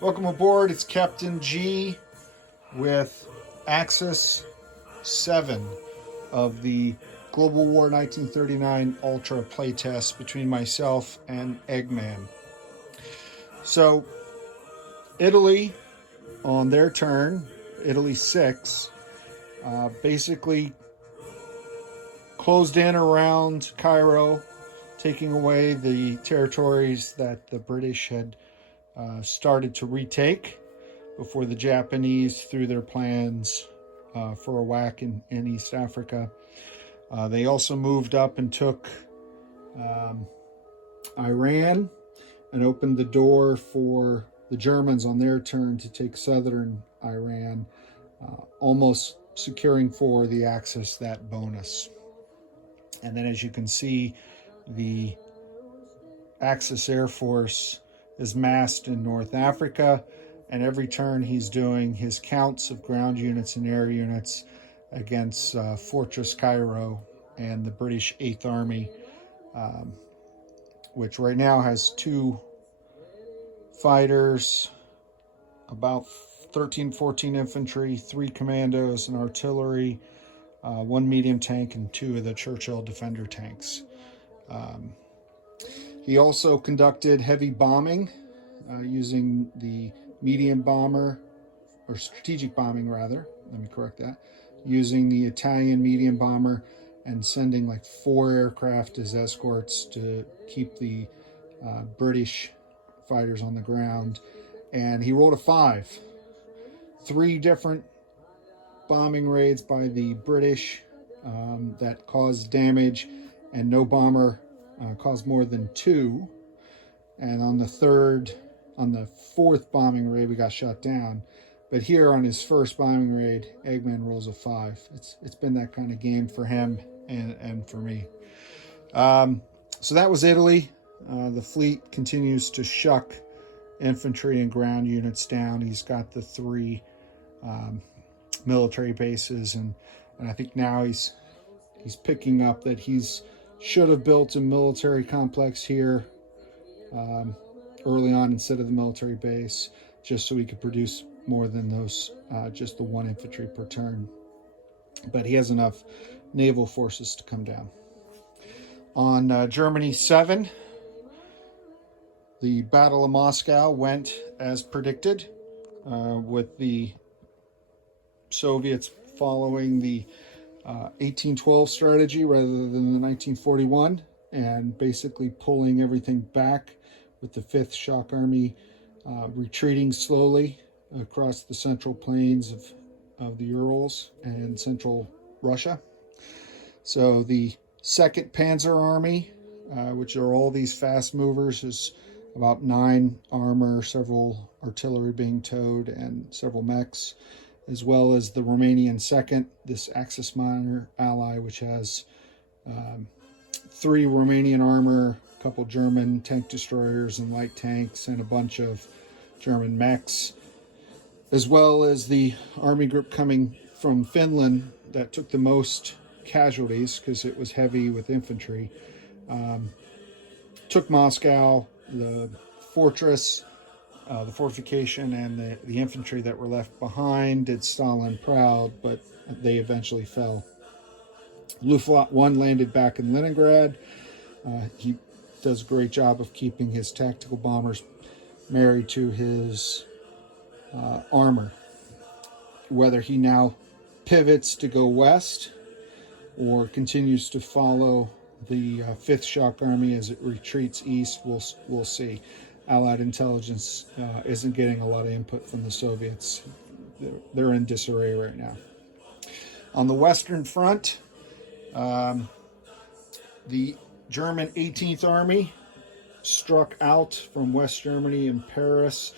Welcome aboard. It's Captain G with Axis 7 of the Global War 1939 Ultra playtest between myself and Eggman. So, Italy, on their turn, Italy 6, basically closed in around Cairo, taking away the territories that the British had started to retake before the Japanese threw their plans for a whack in East Africa. They also moved up and took Iran and opened the door for the Germans on their turn to take southern Iran, almost securing for the Axis that bonus. And then, as you can see, the Axis Air Force is massed in North Africa, and every turn he's doing his counts of ground units and air units against Fortress Cairo and the British 8th Army, which right now has 2 fighters, about 13, 14 infantry, 3 commandos and artillery, 1 medium tank, and 2 of the Churchill Defender tanks. He also conducted heavy bombing using the medium bomber, or strategic bombing rather, let me correct that, using the Italian medium bomber and sending like 4 aircraft as escorts to keep the British fighters on the ground. And he rolled a 5. 3 different bombing raids by the British that caused damage, and no bomber caused more than 2. And on the 4th bombing raid, we got shot down. But here on his first bombing raid, Eggman rolls a 5. It's been that kind of game for him and for me. So that was Italy. The fleet continues to shuck infantry and ground units down. He's got the 3 military bases, and I think now he's picking up that he's should have built a military complex here early on instead of the military base, just so he could produce more than those just the 1 infantry per turn. But he has enough naval forces to come down. On Germany 7, the Battle of Moscow went as predicted, with the Soviets following the 1812 strategy rather than the 1941, and basically pulling everything back, with the 5th Shock Army retreating slowly across the central plains of the Urals and central Russia. So the 2nd Panzer Army, which are all these fast movers, is about 9 armor, several artillery being towed, and several mechs, as well as the Romanian 2nd, this Axis minor ally, which has 3 Romanian armor, a couple German tank destroyers and light tanks, and a bunch of German mechs, as well as the army group coming from Finland that took the most casualties because it was heavy with infantry. Took Moscow, the fortress, the fortification, and the infantry that were left behind did Stalin proud, but they eventually fell. Luftwaffe 1 landed back in Leningrad. He does a great job of keeping his tactical bombers married to his armor. Whether he now pivots to go west or continues to follow the 5th Shock Army as it retreats east, we'll see. Allied intelligence isn't getting a lot of input from the Soviets. They're in disarray right now. On the Western Front, the German 18th Army struck out from West Germany and Paris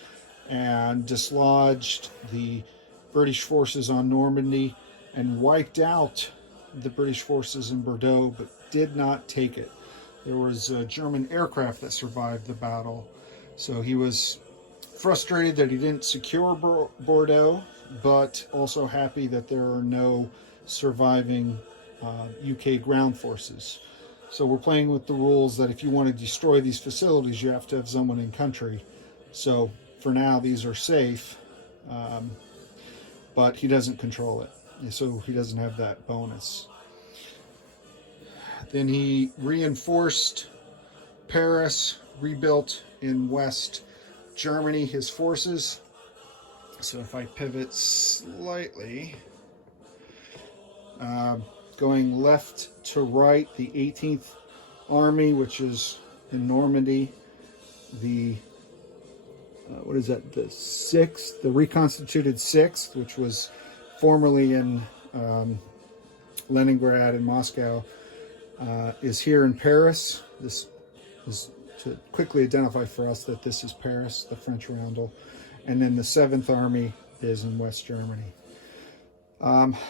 and dislodged the British forces on Normandy and wiped out the British forces in Bordeaux, but did not take it. There was a German aircraft that survived the battle, so he was frustrated that he didn't secure Bordeaux, but also happy that there are no surviving UK ground forces. So we're playing with the rules that if you want to destroy these facilities, you have to have someone in country. So for now these are safe, but he doesn't control it, so he doesn't have that bonus. Then he reinforced Paris, rebuilt in West Germany his forces. So if I pivot slightly, going left to right, the 18th Army, which is in Normandy, the what is that? The 6th, the reconstituted 6th, which was formerly in Leningrad and Moscow, is here in Paris. This is to quickly identify for us that this is Paris, the French roundel. And then the 7th Army is in West Germany.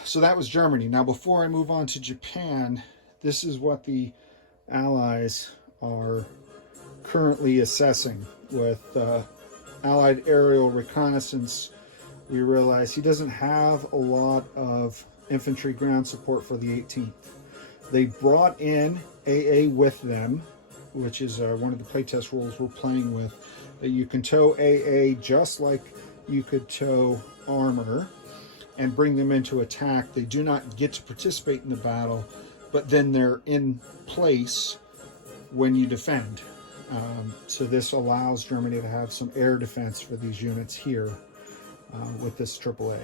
So that was Germany. Now, before I move on to Japan, this is what the Allies are currently assessing with Allied aerial reconnaissance. We realize he doesn't have a lot of infantry ground support for the 18th. They brought in AA with them, which is one of the playtest rules we're playing with, that you can tow AA just like you could tow armor and bring them into attack. They do not get to participate in the battle, but then they're in place when you defend. So this allows Germany to have some air defense for these units here with this AAA.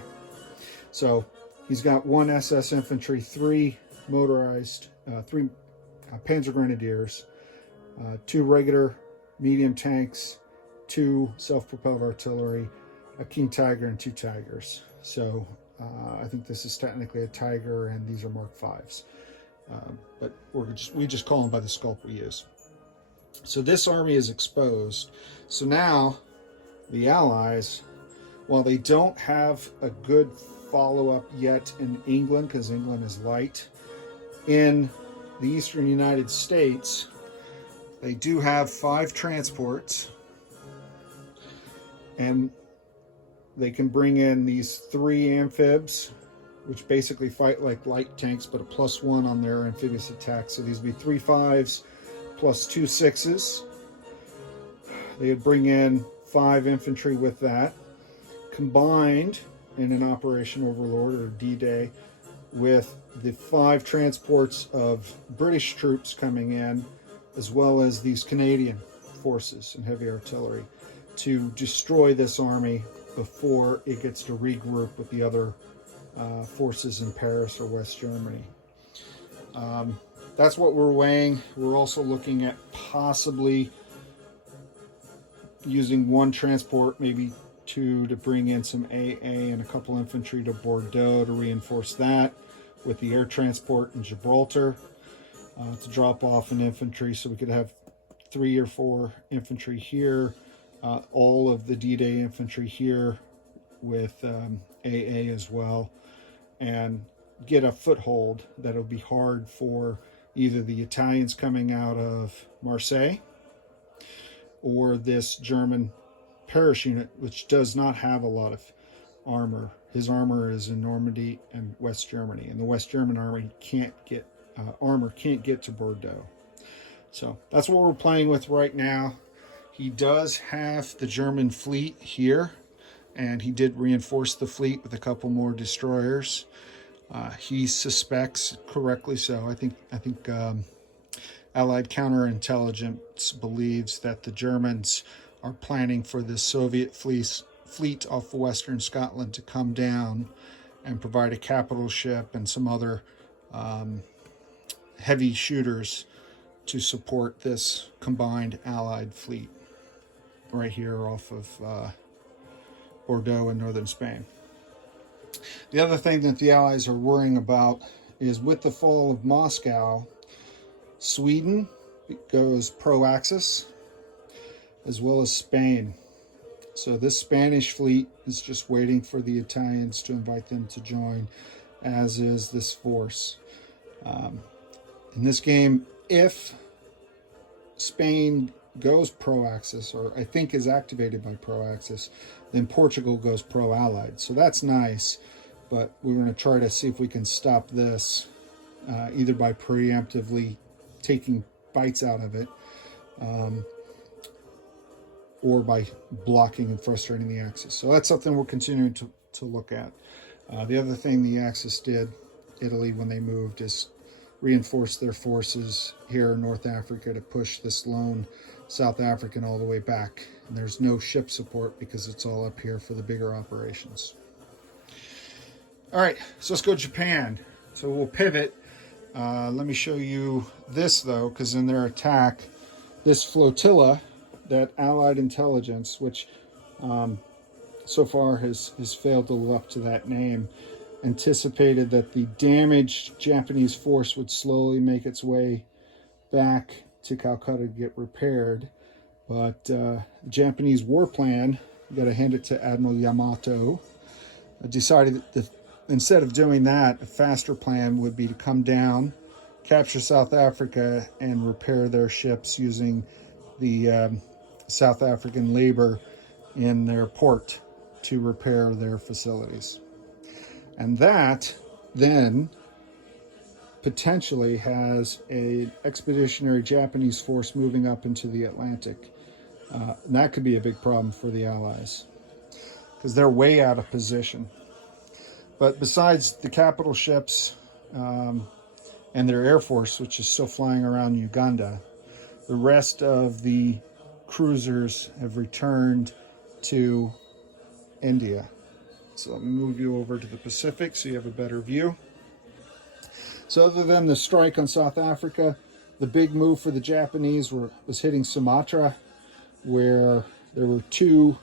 So he's got 1 SS infantry, 3 motorized, 3 Panzer Grenadiers, 2 regular medium tanks, 2 self-propelled artillery, a King Tiger, and 2 Tigers. So I think this is technically a Tiger, and these are Mark 5s. But we just call them by the sculpt we use. So this army is exposed. So now the Allies, while they don't have a good follow-up yet in England, because England is light, in the eastern United States, they do have 5 transports, and they can bring in these 3 amphibs, which basically fight like light tanks, but a +1 on their amphibious attack. So these would be 3 5s plus 2 6s. They would bring in 5 infantry with that, combined in an Operation Overlord or D-Day with the 5 transports of British troops coming in, as well as these Canadian forces and heavy artillery, to destroy this army before it gets to regroup with the other forces in Paris or West Germany. That's what we're weighing. We're also looking at possibly using 1 transport, maybe 2, to bring in some AA and a couple infantry to Bordeaux to reinforce that, with the air transport in Gibraltar to drop off an infantry, so we could have 3 or 4 infantry here, all of the D-Day infantry here with AA as well, and get a foothold that'll be hard for either the Italians coming out of Marseille or this German Paris unit, which does not have a lot of armor. His armor is in Normandy and West Germany, and the West German army can't get armor can't get to Bordeaux. So that's what we're playing with right now. He does have the German fleet here, and he did reinforce the fleet with a couple more destroyers. He suspects, correctly so, I think Allied counterintelligence believes that the Germans are planning for the Soviet fleet off Western Scotland to come down and provide a capital ship and some other heavy shooters to support this combined Allied fleet right here off of Bordeaux in northern Spain. The other thing that the Allies are worrying about is, with the fall of Moscow, Sweden goes pro-Axis, as well as Spain. So this Spanish fleet is just waiting for the Italians to invite them to join, as is this force. In this game, if Spain goes pro-Axis, or I think is activated by pro-Axis, then Portugal goes pro-Allied. So that's nice, but we're going to try to see if we can stop this, either by preemptively taking bites out of it, or by blocking and frustrating the Axis. So that's something we're continuing to look at. The other thing the Axis did, Italy, when they moved, is reinforce their forces here in North Africa to push this lone South African all the way back. And there's no ship support because it's all up here for the bigger operations. All right, so let's go to Japan. So we'll pivot. Let me show you this, though, because in their attack, this flotilla, that Allied intelligence, which so far has failed to live up to that name, anticipated that the damaged Japanese force would slowly make its way back to Calcutta to get repaired. But the Japanese war plan, you got to hand it to Admiral Yamato, decided that instead of doing that, a faster plan would be to come down, capture South Africa, and repair their ships using the South African labor in their port to repair their facilities. And that then potentially has an expeditionary Japanese force moving up into the Atlantic. And that could be a big problem for the Allies because they're way out of position. But besides the capital ships and their air force, which is still flying around Uganda, the rest of the cruisers have returned to India. So let me move you over to the Pacific so you have a better view. So other than the strike on South Africa, the big move for the Japanese was hitting Sumatra, where there were two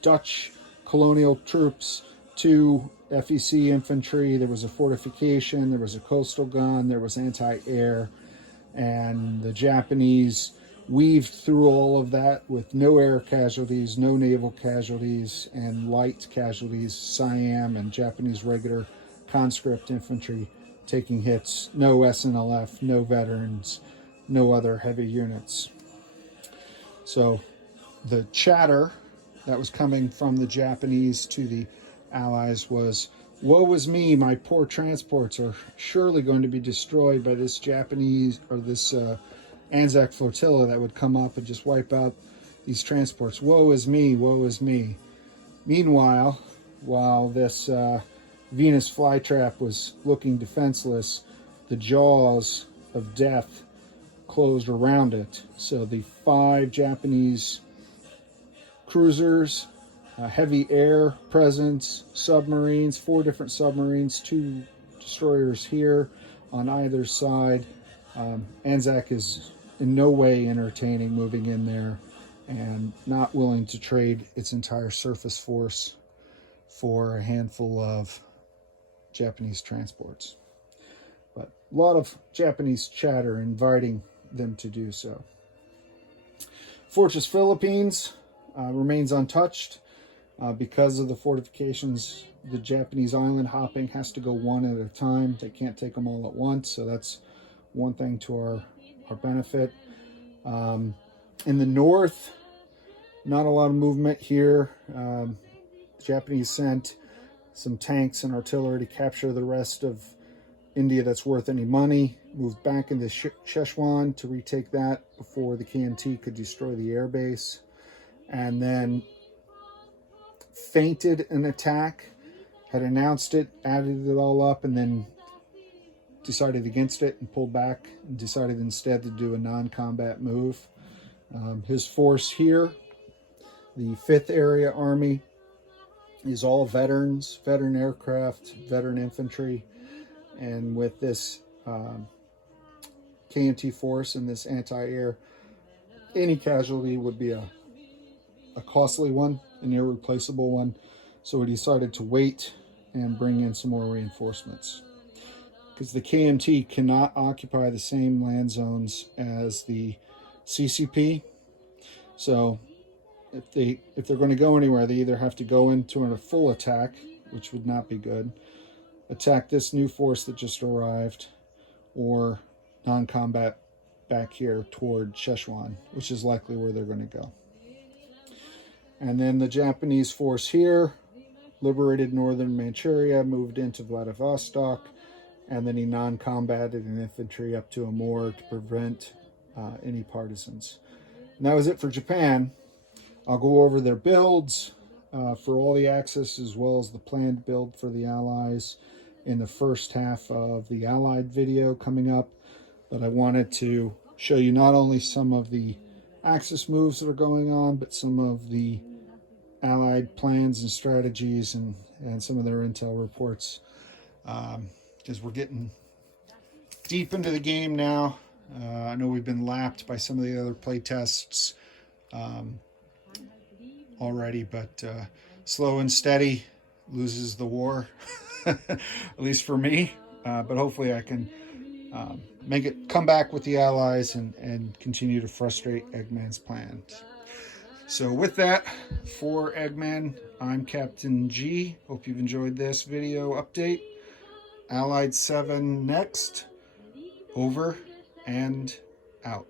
Dutch colonial troops, two FEC infantry, there was a fortification, there was a coastal gun, there was anti-air, and the Japanese weaved through all of that with no air casualties, no naval casualties, and light casualties, Siam and Japanese regular conscript infantry taking hits, no SNLF, no veterans, no other heavy units. So the chatter that was coming from the Japanese to the Allies was, woe is me, my poor transports are surely going to be destroyed by this Japanese or this ANZAC flotilla that would come up and just wipe out these transports. Woe is me, woe is me. Meanwhile, while this Venus flytrap was looking defenseless, the jaws of death closed around it. So the 5 Japanese cruisers, heavy air presence, submarines, 4 different submarines, 2 destroyers here on either side. ANZAC is in no way entertaining moving in there and not willing to trade its entire surface force for a handful of Japanese transports. But a lot of Japanese chatter inviting them to do so. Fortress Philippines remains untouched because of the fortifications. The Japanese island hopping has to go one at a time. They can't take them all at once, so that's one thing to our benefit. In the north, not a lot of movement here. The Japanese sent some tanks and artillery to capture the rest of India that's worth any money, moved back into Szechuan to retake that before the KMT could destroy the airbase, and then feinted an attack, had announced it, added it all up, and then decided against it and pulled back and decided instead to do a non-combat move. His force here, the 5th Area Army, is all veterans, veteran aircraft, veteran infantry, and with this KMT force and this anti-air, any casualty would be a costly one, an irreplaceable one. So we decided to wait and bring in some more reinforcements, because the KMT cannot occupy the same land zones as the CCP. So if they're going to go anywhere, they either have to go into a full attack, which would not be good, attack this new force that just arrived, or non-combat back here toward Szechuan, which is likely where they're going to go. And then the Japanese force here liberated northern Manchuria, moved into Vladivostok, and then he non-combated an infantry up to Amur to prevent any partisans. And that was it for Japan. I'll go over their builds for all the Axis, as well as the planned build for the Allies in the first half of the Allied video coming up. But I wanted to show you not only some of the Axis moves that are going on, but some of the Allied plans and strategies and some of their intel reports, because we're getting deep into the game now. I know we've been lapped by some of the other play tests already, but slow and steady loses the war, at least for me. But hopefully I can make it come back with the Allies and continue to frustrate Eggman's plans. So with that, for Eggman, I'm Captain G. Hope you've enjoyed this video update. Allied 7 next. Over and out.